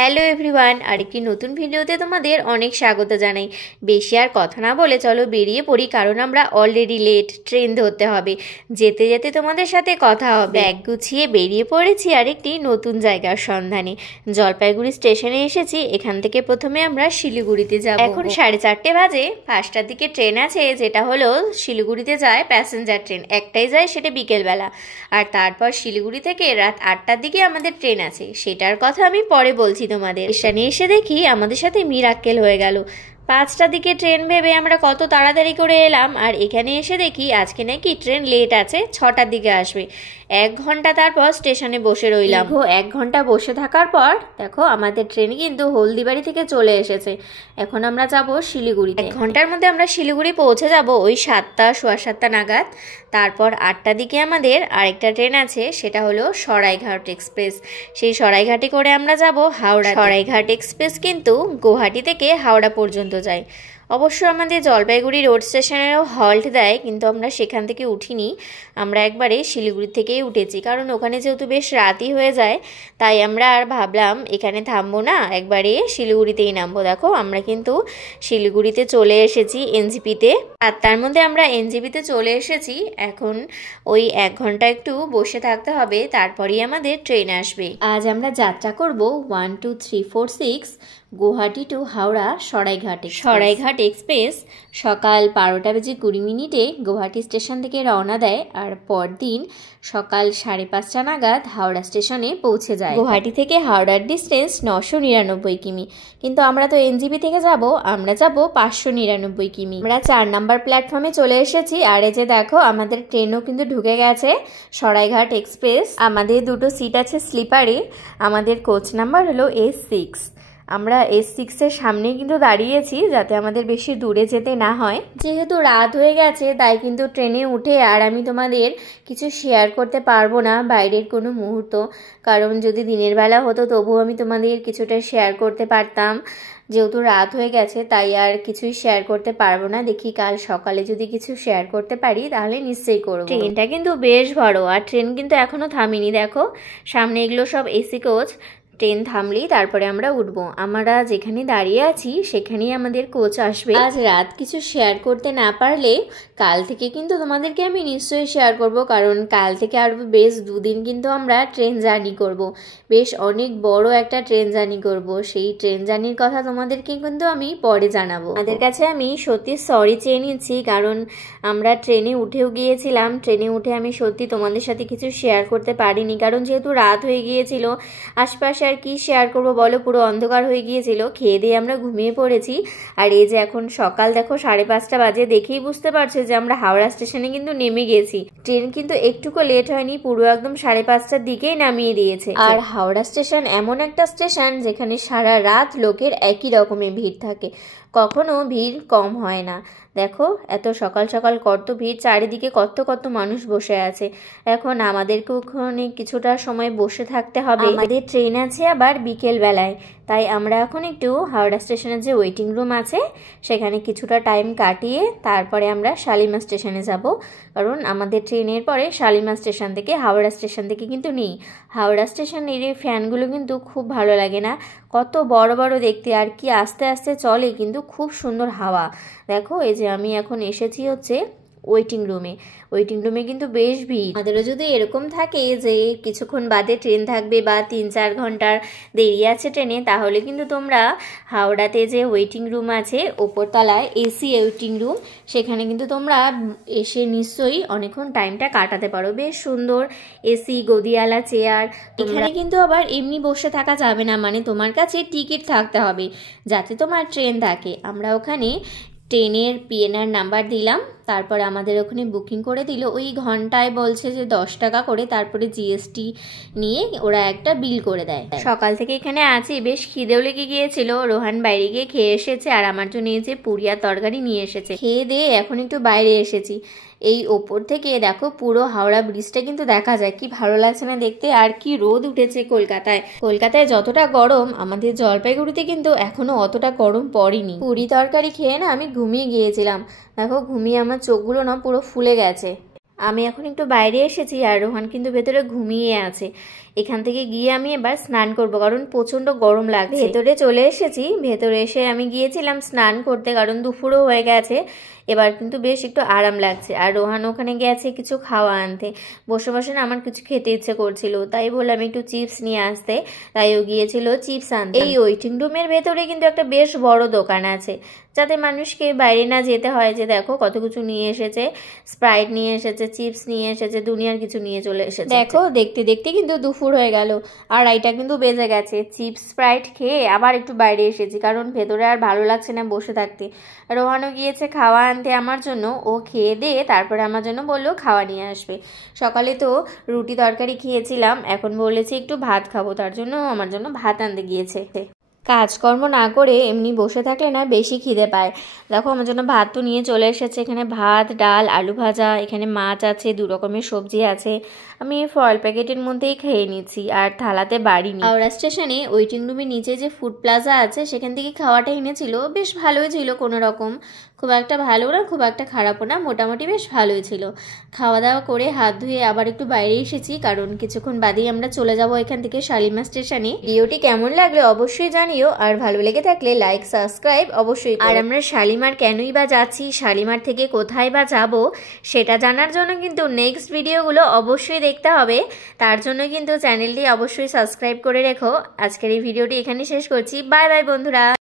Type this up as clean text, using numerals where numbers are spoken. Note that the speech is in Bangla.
হ্যালো এভরিওয়ান, আরেকটি নতুন ভিডিওতে তোমাদের অনেক স্বাগত জানাই। বেশি আর কথা না বলে চলো বেরিয়ে পড়ি, কারণ আমরা অলরেডি লেট, ট্রেন ধরতে হবে। যেতে যেতে তোমাদের সাথে কথা হবে। ব্যাগ গুছিয়ে বেরিয়ে পড়েছি আরেকটি নতুন জায়গার সন্ধানে। জলপাইগুড়ি স্টেশনে এসেছি। এখান থেকে প্রথমে আমরা শিলিগুড়িতে যাব। এখন 4:30 বাজে। 5টার দিকে ট্রেন আছে, যেটা হলো শিলিগুড়িতে যায় প্যাসেঞ্জার ট্রেন। একটাই যায়, সেটা বিকেলবেলা। আর তারপর শিলিগুড়ি থেকে রাত 8টার দিকে আমাদের ট্রেন আছে, সেটার কথা আমি পরে বলছি তোমাদের। স্টেশনে এসে দেখি আমাদের সাথে মিরাক্কেল হয়ে গেল। 5টার দিকে ট্রেন ভেবে আমরা কত তাড়াতাড়ি করে এলাম, আর এখানে এসে দেখি আজকে নাকি ট্রেন লেট আছে, 6টার দিকে আসবে। 1 ঘন্টা তারপর স্টেশনে বসে রইলাম। 1 ঘন্টা বসে থাকার পর দেখো আমাদের ট্রেন কিন্তু হলদিবাড়ি থেকে চলে এসেছে। এখন আমরা যাব শিলিগুড়ি। 1 ঘন্টার মধ্যে আমরা শিলিগুড়ি পৌঁছে যাব ওই 7টা, সোয়া 7টা নাগাদ। তারপর 8টার দিকে আমাদের আরেকটা ট্রেন আছে, সেটা হলো সরাইঘাট এক্সপ্রেস। সেই সরাইঘাটে করে আমরা যাব হাওড়া। সরাইঘাট এক্সপ্রেস কিন্তু গুয়াহাটি থেকে হাওড়া পর্যন্ত যায়। অবশ্য আমাদের জলপাইগুড়ি রোড স্টেশনেরও হল্ট দেয়, কিন্তু আমরা সেখান থেকে উঠিনি। আমরা একবারে শিলিগুড়ি থেকেই উঠেছি, কারণ ওখানে যেহেতু বেশ রাতই হয়ে যায়, তাই আমরা আর ভাবলাম এখানে থামবো না, একবারে শিলিগুড়িতেই নামবো। দেখো আমরা কিন্তু শিলিগুড়িতে চলে এসেছি এনজিপিতে। আর তার মধ্যে আমরা এনজিপিতে চলে এসেছি। এখন ওই 1 ঘন্টা একটু বসে থাকতে হবে, তারপরেই আমাদের ট্রেন আসবে। আজ আমরা যাত্রা করব 1 2 3 4 6 গুয়াহাটি টু হাওড়া সরাইঘাট। সরাইঘাট এক্সপ্রেস সকাল 12:20 গুয়াহাটি স্টেশন থেকে রওনা দেয়, আর পরদিন সকাল 5:30 নাগাদ হাওড়া স্টেশনে পৌঁছে যায়। গুয়াহাটি থেকে হাওড়ার ডিস্টেন্স 999 কিমি, কিন্তু আমরা তো এনজিপি থেকে যাব, আমরা যাব 599 কিমি। আমরা 4 নাম্বার প্ল্যাটফর্মে চলে এসেছি। আর এই যে দেখো আমাদের ট্রেনও কিন্তু ঢুকে গেছে, সরাইঘাট এক্সপ্রেস। আমাদের দুটো সিট আছে স্লিপারে। আমাদের কোচ নাম্বার হলো S6। আমরা S6-এর সামনে কিন্তু দাঁড়িয়েছি, যাতে আমাদের বেশি দূরে যেতে না হয়। যেহেতু রাত হয়ে গেছে, তাই কিন্তু ট্রেনে উঠে আর আমি তোমাদের কিছু শেয়ার করতে পারবো না বাইরের কোনো মুহূর্ত, কারণ যদি দিনের বেলা হতো তবুও আমি তোমাদের কিছুটা শেয়ার করতে পারতাম। যেহেতু রাত হয়ে গেছে, তাই আর কিছুই শেয়ার করতে পারবো না। দেখি কাল সকালে যদি কিছু শেয়ার করতে পারি তাহলে নিশ্চয়ই করবো। ট্রেনটা কিন্তু বেশ বড়, আর ট্রেন কিন্তু এখনো থামিনি। দেখো সামনে এগুলো সব এসি কোচ। ট্রেন থামলেই তারপরে আমরা উঠবো। আমরা যেখানে দাঁড়িয়ে আছি সেখানেই আমাদের কোচ আসবে। আজ রাত কিছু শেয়ার করতে না পারলে কাল থেকে কিন্তু তোমাদেরকে আমি নিশ্চয়ই শেয়ার করব, কারণ কাল থেকে আরও বেশ 2 দিন কিন্তু আমরা ট্রেন জার্নি করব। বেশ অনেক বড় একটা ট্রেন জার্নি করব। সেই ট্রেন জার্নির কথা তোমাদেরকে কিন্তু আমি পরে জানাবো। আমাদের কাছে আমি সত্যি সরি চেয়ে নিচ্ছি, কারণ আমরা ট্রেনে উঠেও গিয়েছিলাম। ট্রেনে উঠে আমি সত্যি তোমাদের সাথে কিছু শেয়ার করতে পারিনি, কারণ যেহেতু রাত হয়ে গিয়েছিল। আশপাশে আর কি শেয়ার করবো বলো, পুরো অন্ধকার হয়ে গিয়েছিল। খেয়ে দিয়ে আমরা ঘুমিয়ে পড়েছি। আর এই যে এখন সকাল দেখো 5:30 বাজে, দেখেই বুঝতে পারছো যে আমরা হাওড়া স্টেশনে কিন্তু নেমে গেছি। ট্রেন কিন্তু একটুকু লেট হয়নি, পুরো একদম 5:30টার দিকেই নামিয়ে দিয়েছে। আর হাওড়া স্টেশন এমন একটা স্টেশন যেখানে সারা রাত লোকের একই রকমের ভিড় থাকে, কখনো ভিড় কম হয় না। দেখো এত সকাল সকাল কত ভিড়, চারিদিকে কত কত মানুষ বসে আছে। এখন আমাদেরকে ওখানে কিছুটা সময় বসে থাকতে হবে। আমাদের ট্রেন আছে আবার বিকেল বেলায়, তাই আমরা এখন একটু হাওড়া স্টেশনের যে ওয়েটিং রুম আছে সেখানে কিছুটা টাইম কাটিয়ে তারপরে আমরা শালিমার স্টেশনে যাব, কারণ আমাদের ট্রেনের পরে শালিমার স্টেশন থেকে হাওড়া স্টেশন থেকে কিন্তু নেই। হাওড়া স্টেশনের এই ফ্যানগুলো কিন্তু খুব ভালো লাগে না, কত বড় বড় দেখতে, আর কি আস্তে আস্তে চলে, কিন্তু খুব সুন্দর হাওয়া। দেখো এই যে আমি এখন এসেছি হচ্ছে ওয়েটিং রুমে। ওয়েটিং রুমে কিন্তু বেশ ভিড়। আমাদেরও যদি এরকম থাকে যে কিছুক্ষণ বাদে ট্রেন থাকবে বা 3-4 ঘন্টার দেরি আছে ট্রেনে, তাহলে কিন্তু তোমরা হাওড়াতে যে ওয়েটিং রুম আছে ওপরতলায় এসি ওয়েটিং রুম, সেখানে কিন্তু তোমরা এসে নিশ্চয়ই অনেকক্ষণ টাইমটা কাটাতে পারো। বেশ সুন্দর এসি গদিওয়ালা চেয়ার। এখানে কিন্তু আবার এমনি বসে থাকা যাবে না, মানে তোমার কাছে টিকিট থাকতে হবে যাতে তোমার ট্রেন থাকে। আমরা ওখানে ট্রেনের পিএনআর নাম্বার দিলাম, তারপর আমাদের ওখানে বুকিং করে দিল। ওই ঘন্টায় বলছে যে 10 টাকা করে, তারপরে জিএসটি নিয়ে ওরা একটা বিল করে দেয়। সকাল থেকে এখানে আছি, বেশ খিদেও লেগে গিয়েছিল। রোহান বাইরে গিয়ে খেয়ে এসেছে, আর আমার জন্য এই যে পুরি আর তরকারি নিয়ে এসেছে। খেয়ে দিয়ে এখন একটু বাইরে এসেছি। এই ওপর থেকে দেখো পুরো হাওড়া ব্রিজটা কিন্তু দেখা যায়, কি ভালো লাগছে না দেখতে। আর কি রোদ উঠেছে কলকাতায়। কলকাতায় যতটা গরম, আমাদের জলপাইগুড়িতে কিন্তু এখনো অতটা গরম পড়েনি। পুরি তরকারি খেয়ে না আমি ঘুমিয়ে গিয়েছিলাম। দেখো ঘুমিয়ে আমার চোখগুলো না পুরো ফুলে গেছে। আমি এখন একটু বাইরে এসেছি আর রোহান কিন্তু ভেতরে ঘুমিয়ে আছে। এখান থেকে গিয়ে আমি এবার স্নান করব, কারণ প্রচণ্ড গরম লাগছে। ভেতরে চলে এসেছি, ভেতরে এসে আমি গিয়েছিলাম স্নান করতে, কারণ দুপুরও হয়ে গেছে। এবার কিন্তু বেশ একটু আরাম লাগছে। আর রোহান ওখানে গেছে কিছু খাওয়া আনতে। বসে বসে না আমার কিছু খেতে ইচ্ছে করছিল, তাই বললাম একটু চিপস নিয়ে আসতে, তাই ও গিয়েছিল চিপস আনতে। এই ওয়েটিং রুমের ভেতরে কিন্তু একটা বেশ বড় দোকান আছে, যাতে মানুষকে বাইরে না যেতে হয়। যে দেখো কত কিছু নিয়ে এসেছে, স্প্রাইট নিয়ে এসেছে, চিপস নিয়ে এসেছে, দুনিয়ার কিছু নিয়ে চলে এসেছে। দেখো দেখতে দেখতে কিন্তু দুপুর হয়ে গেল, আর এইটা কিন্তু বেজে গেছে। চিপস স্প্রাইট খেয়ে আবার একটু বাইরে এসেছি, কারণ ভেতরে আর ভালো লাগছে না বসে থাকতে। রোহানও গিয়েছে খাওয়া আনতে আমার জন্য, ও খেয়ে দিয়ে তারপরে আমার জন্য বললো খাওয়া নিয়ে আসবে। সকালে তো রুটি তরকারি খেয়েছিলাম, এখন বলেছি একটু ভাত খাবো, তার জন্য আমার জন্য ভাত আনতে গিয়েছে। কাজকর্ম না করে এমনি বসে থাকলে না বেশি খিদে পায়। দেখো আমার জন্য ভাত তো নিয়ে চলে এসেছে, এখানে ভাত, ডাল, আলু ভাজা, এখানে মাছ আছে, 2 রকমের সবজি আছে। আমি ফয়েল প্যাকেটের মধ্যেই খেয়ে নিচ্ছি, আর থালাতে বাড়িনি। হাওড়া স্টেশনে ওয়েটিং রুমের নিচে যে ফুড প্লাজা আছে, সেখান থেকে খাওয়াটা এনেছিল, বেশ ভালোই ছিল কোনো রকম। খুব একটা ভালো না, খুব একটা খারাপও না, মোটামুটি বেশ ভালোই ছিল। খাওয়া দাওয়া করে হাত ধুয়ে আবার একটু বাইরে এসেছি, কারণ কিছুক্ষণ বাদেই আমরা চলে যাব এখান থেকে শালিমার স্টেশনে। ভিডিওটি কেমন লাগলো অবশ্যই জানিও, আর ভালো লেগে থাকলে লাইক সাবস্ক্রাইব অবশ্যই। আর আমরা শালিমার কেনই বা যাচ্ছি, শালিমার থেকে কোথায় বা যাব, সেটা জানার জন্য কিন্তু নেক্সট ভিডিওগুলো অবশ্যই দেখতে হবে। তার জন্য কিন্তু চ্যানেলটি অবশ্যই সাবস্ক্রাইব করে রেখো। আজকের এই ভিডিওটি এখানেই শেষ করছি। বাই বাই বন্ধুরা।